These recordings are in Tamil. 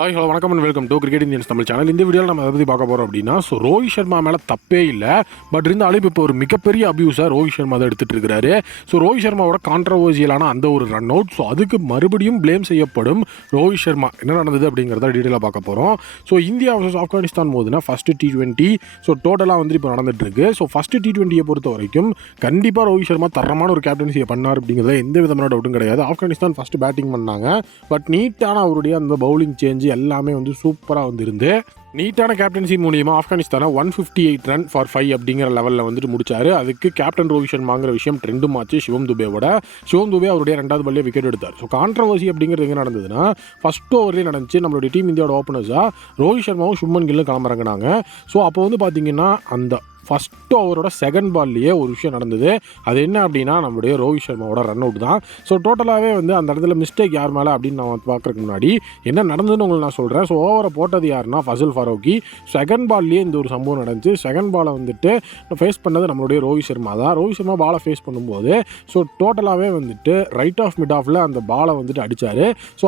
ஹாய் ஹலோ வணக்கம் and welcome to cricket Indians Tamil channel. இந்த வீடியோவில் நம்ம எதை பற்றி பார்க்க போகிறோம் அப்படின்னா, ரோஹித் சர்மா மேலே தப்பே இல்லை. பட் இருந்தாலும் இப்போ ஒரு மிகப்பெரிய அபியூஸாக ரோஹித் சர்மா தான் எடுத்துகிட்டு இருக்கிறாரு. ரோஹித் சர்மாவோட கான்ட்ரவர்சியலான அந்த ஒரு ரன் அவுட், அதுக்கு மறுபடியும் ப்ளேம் செய்யப்படும் ரோஹித் சர்மா. என்ன நடந்தது அப்படிங்கிறத டீட்டெயிலாக பார்க்க போகிறோம். இந்தியா வர்சஸ் ஆப்கானிஸ்தான் மோதுனா ஃபஸ்ட்டு T20 டோட்டலாக இப்போ நடந்துட்டு இருக்கு. ஃபஸ்ட்டு T20 பொறுத்த வரைக்கும் கண்டிப்பாக ரோஹித் சர்மா தரமான ஒரு கேப்டன்சியை பண்ணார் அப்படிங்கிறத எந்த விதமான டவுட்டும் கிடையாது. ஆப்கானிஸ்தான் ஃபஸ்ட்டு பேட்டிங் பண்ணாங்க. பட் நீட்டான அவருடைய அந்த பவுலிங் சேஞ்ச் எல்லாமே சூப்பராக இருந்து நீட்டான கேப்டன்சி மூலியமாக ஆப்கானிஸ்தானை 158 ரன் ஃபார் 5 அப்படிங்கிற லெவலில் முடிச்சாரு. அதுக்கு கேப்டன் ரோஹித் சர்மாங்கிற விஷயம் ட்ரெண்டும் ஆச்சு சிவம் துபேவோட. சிவம் துபே அவருடைய 2வது பால்லே விக்கெட் எடுத்தார். கான்ட்ரவர்சி அப்படிங்கிறது எங்கே நடந்ததுன்னா, ஃபஸ்ட் ஓவர்லேயே நடந்துச்சு. நம்மளுடைய டீம் இந்தியாவோட ஓப்பனர்ஸாக ரோஹித் சர்மாவும் சுப்மன் கில்லும் கிளம்புறாங்கனாங்க. அப்போ பார்த்தீங்கன்னா அந்த ஃபஸ்ட் ஓவரோட செகண்ட் பால்லையே ஒரு விஷயம் நடந்தது. அது என்ன அப்படின்னா, நம்மளுடைய ரோஹித் சர்மாவோட ரன் அவுட் தான். டோட்டலாகவே அந்த இடத்துல மிஸ்டேக் யார் மேலே அப்படின்னு நான் பார்க்குறதுக்கு முன்னாடி என்ன நடந்ததுன்னு உங்களுக்கு நான் சொல்கிறேன். ஓவரை போட்டது யாருன்னா ஃபசல் ஃபாரூக்கி. செகண்ட் பால்லேயே இந்த ஒரு சம்பவம் நடந்துச்சு. செகண்ட் பாலை ஃபேஸ் பண்ணது நம்மளுடைய ரோஹித் சர்மா தான். ரோஹித் சர்மா பாலை ஃபேஸ் பண்ணும்போது டோட்டலாகவே ரைட் ஆஃப் மிட் ஆஃபில் அந்த பாலை அடித்தார்.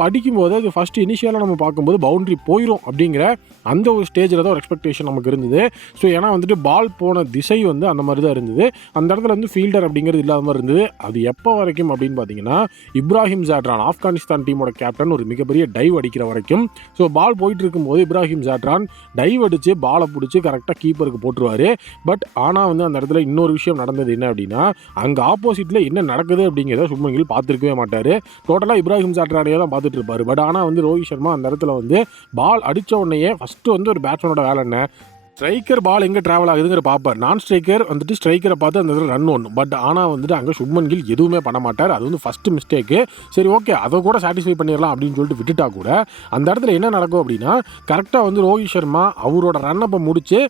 அடிக்கும்போது அது ஃபஸ்ட்டு இனிஷியலாக நம்ம பார்க்கும்போது பவுண்ட்ரி போயிடும் அப்படிங்கிற அந்த ஒரு ஸ்டேஜில் தான் ஒரு எக்ஸ்பெக்டேஷன் நமக்கு இருந்தது. ஏன்னா பால் போன திசை அந்த மாதிரி தான் இருந்தது. அந்த இடத்துல ஃபீல்டர் அப்படிங்கிறது இல்லாத மாதிரி இருந்தது. அது எப்போ வரைக்கும் அப்படின்னு பார்த்தீங்கன்னா, இப்ராஹிம் ஜாட்ரான் ஆப்கானிஸ்தான் டீமோட கேப்டன் ஒரு மிகப்பெரிய டைவ் அடிக்கிற வரைக்கும். பால் போயிட்டு இருக்கும்போது இப்ராஹிம் ஜாட்ரான் டைவ் அடித்து பாலை பிடிச்சி கரெக்டாக கீப்பருக்கு போட்டுருவார். பட் ஆனால் அந்த இடத்துல இன்னொரு விஷயம் நடந்தது என்ன அப்படின்னா, அங்கே ஆப்போசிட்டில் என்ன நடக்குது அப்படிங்கிறத சுப்மன் கில் பார்த்துருக்கவே மாட்டார். டோட்டலாக இப்ராஹிம் ஜாட்ரானையே தான் பார்த்துட்டு இருப்பார். பட் ஆனால் ரோஹித் சர்மா அந்த இடத்துல பால் அடித்த உடனேயே ஃபஸ்ட்டு ஒரு பேட்ஸ்மேனோட வேலை என்ன, ஸ்ட்ரைக்கர் பால் எங்கே ட்ராவல் ஆகுதுங்கிற பார்ப்பார். நான் ஸ்ட்ரைக்கர் ஸ்ட்ரைக்கரை பார்த்து அந்த இடத்துல ரன் ஒன்று. பட் ஆனால் அங்கே சுப்மன் கில் எதுவுமே பண்ண மாட்டார். அது ஃபஸ்ட்டு மிஸ்டேக்கு. சரி ஓகே, அதை கூட சாட்டிஸ்ஃபை பண்ணிடலாம் அப்படின்னு சொல்லிட்டு விட்டுட்டா கூட அந்த இடத்துல என்ன நடக்கும் அப்படின்னா, கரெக்டாக ரோஹித் சர்மா அவரோட ரன்னப்பை முடிச்சு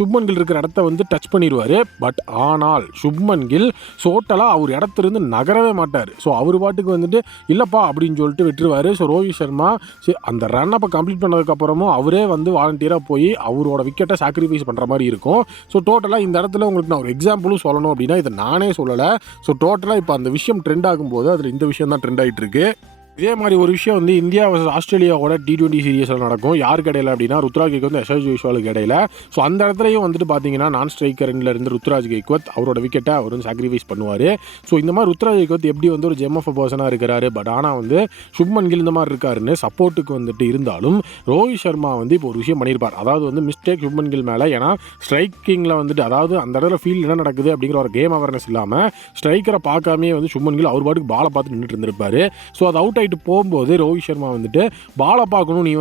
சுப்மன் கில் இருக்கிற இடத்த டச் பண்ணிடுவார். பட் ஆனால் சுப்மன் கில் டோட்டலாக அவர் இடத்துலேருந்து நகரவே மாட்டார். அவர் பாட்டுக்கு இல்லைப்பா அப்படின்னு சொல்லிட்டு விட்டுருவார். ரோஹித் சர்மா அந்த ரன்னப்பை கம்ப்ளீட் பண்ணதுக்கப்புறமும் அவரே வாலண்டியராக போய் அவரோட விக்கெட்டை சாக்ரிஃபைஸ் பண்ணுற மாதிரி இருக்கும். டோட்டலாக இந்த இடத்துல உங்களுக்கு நான் ஒரு எக்ஸாம்பிளும் சொல்லணும் அப்படின்னா, இதை நானே சொல்லலை. டோட்டலாக இப்போ அந்த விஷயம் ட்ரெண்ட் ஆகும்போது அதில் இந்த விஷயம் தான் ட்ரெண்ட் ஆகிட்டு இருக்கு. இதே மாதிரி ஒரு விஷயம் இந்தியா வர்சஸ் ஆஸ்திரேலியாவோட T20 சீரியஸில் நடக்கும். யாருக்கு இடையில அப்படின்னா, ருத்ராஜ் கெய்க்வாத் எஸ்ஆர் ஜெய்ஸ்வாலுக்கு இடையில. அந்த இடத்துலையும் பார்த்தீங்கன்னா, நான் ஸ்ட்ரைக்கர்ல இருந்து ருத்ராஜ் கெய்க்வாத் அவரோட விக்கெட்டை அவர் சாக்ரிஃபைஸ் பண்ணுவார். இந்த மாதிரி ருத்ராஜ் கெய்க்வாத் எப்படி ஒரு ஜெம் ஆஃப் பர்சனாக இருக்கிறாரு. பட் ஆனால் சுப்மன் கில் இந்த மாதிரி இருக்காருன்னு சப்போர்ட்டுக்கு இருந்தாலும் ரோஹித் சர்மா இப்போ ஒரு விஷயம் பண்ணியிருப்பார். அதாவது மிஸ்டேக் சுப்மன் கில் மேலே. ஏன்னா ஸ்ட்ரைக்கிங்கில் அதாவது அந்த இடத்துல ஃபீல்டு என்ன நடக்குது அப்படிங்கிற ஒரு கேம் அவேர்னஸ் இல்லாமல் ஸ்ட்ரைக்கரை பார்க்காமே சுப்மன் கில் அவர் பாட்டுக்கு பாலை பார்த்து நின்றுட்டு இருந்திருப்பாரு. அது அவுட் போகும்போது ரோஹித் சர்மா பாலை பார்க்கணும், நீ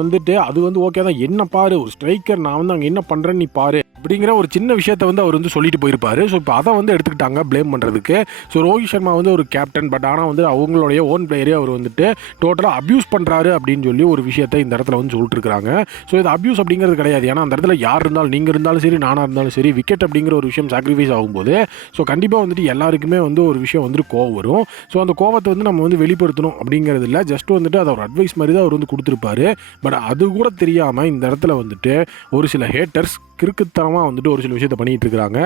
அது ஓகே தான், என்ன பாரு, ஒரு ஸ்ட்ரைக்கர் நான் அங்கே என்ன பண்ணுறேன்னு நீ பாரு அப்படிங்கிற ஒரு சின்ன விஷயத்தை அவர் சொல்லிட்டு போயிருப்பாரு. இப்போ அதை எடுத்துக்கிட்டாங்க ப்ளேம் பண்ணுறதுக்கு. ரோஹித் சர்மா ஒரு கேப்டன். பட் ஆனால் அவங்களுடைய ஓன் பிளேயரே அவர் டோட்டலாக அப்யூஸ் பண்ணுறாரு அப்படின்னு சொல்லி ஒரு விஷயத்தை இந்த இடத்துல சொல்லிட்டு இருக்காங்க. இது அப்யூஸ் அப்படிங்கிறது கிடையாது. ஏன்னா அந்த இடத்துல யார் இருந்தாலும், நீங்கள் இருந்தாலும் சரி, நானாக இருந்தாலும் சரி, விக்கெட் அப்படிங்கிற ஒரு விஷயம் சாக்ரிஃபைஸ் ஆகும்போது கண்டிப்பாக எல்லாருக்குமே ஒரு விஷயம் கோவம் வரும். அந்த கோவத்தை நம்ம வெளிப்படுத்தணும் அப்படிங்கிறது இல்லை. ஜஸ்ட் அதை ஒரு அட்வைஸ் மாதிரி தான் அவர் கொடுத்துருப்பாரு. பட் அது கூட தெரியாமல் இந்த இடத்துல ஒரு சில ஹேட்டர்ஸ் கிறுக்குத்தனமாக ஒரு சில விஷயத்தை பண்ணிகிட்டு இருக்காங்க.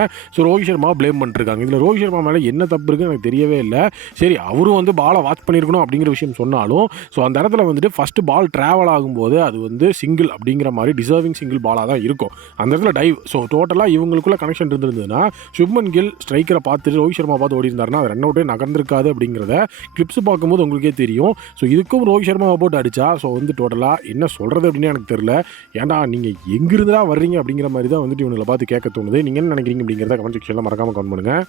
ரோஹித் சர்மா ப்ளேம் பண்ணிருக்காங்க. இதில் ரோஹித் சர்மா மேலே என்ன தப்பு இருக்குன்னு எனக்கு தெரியவே இல்லை. சரி, அவரும் பாலை வாட்ச் பண்ணியிருக்கணும் அப்படிங்கிற விஷயம் சொன்னாலும் அந்த இடத்துல ஃபஸ்ட்டு பால் ட்ராவல் ஆகும்போது அது சிங்கிள் அப்படிங்கிற மாதிரி டிசர்விங் சிங்கிள் பாலாக தான் இருக்கும். அந்த இடத்துல டைவ். டோட்டலாக இவங்களுக்குள்ள கனெக்ஷன் இருந்திருந்ததுன்னா, சுப்மன் கில் ஸ்ட்ரைக்கரை பார்த்துட்டு ரோஹித் சர்மா பார்த்து ஓடி இருந்தாருன்னா அது ரன் அவுட்டே நகர்ந்திருக்காது அப்படிங்கிறத கிளிப்ஸ் பார்க்கும்போது உங்களுக்கே தெரியும். இதுக்கும் ரோஹித் சர்மாவை போட்டு அடித்தா டோட்டலாக என்ன சொல்கிறது அப்படின்னு எனக்கு தெரியல. ஏன்டா நீங்கள் எங்கிருந்துடா வர்றீங்க அப்படிங்கிற மாதிரி தான் இவங்களை பார்த்து கேட்க தோணுது. நீங்கள் என்ன நினைக்கிறீங்க அப்படிங்கிறத கமெண்ட் செக்ஷனில் மறக்காமல் கமெண்ட் பண்ணுங்கள்.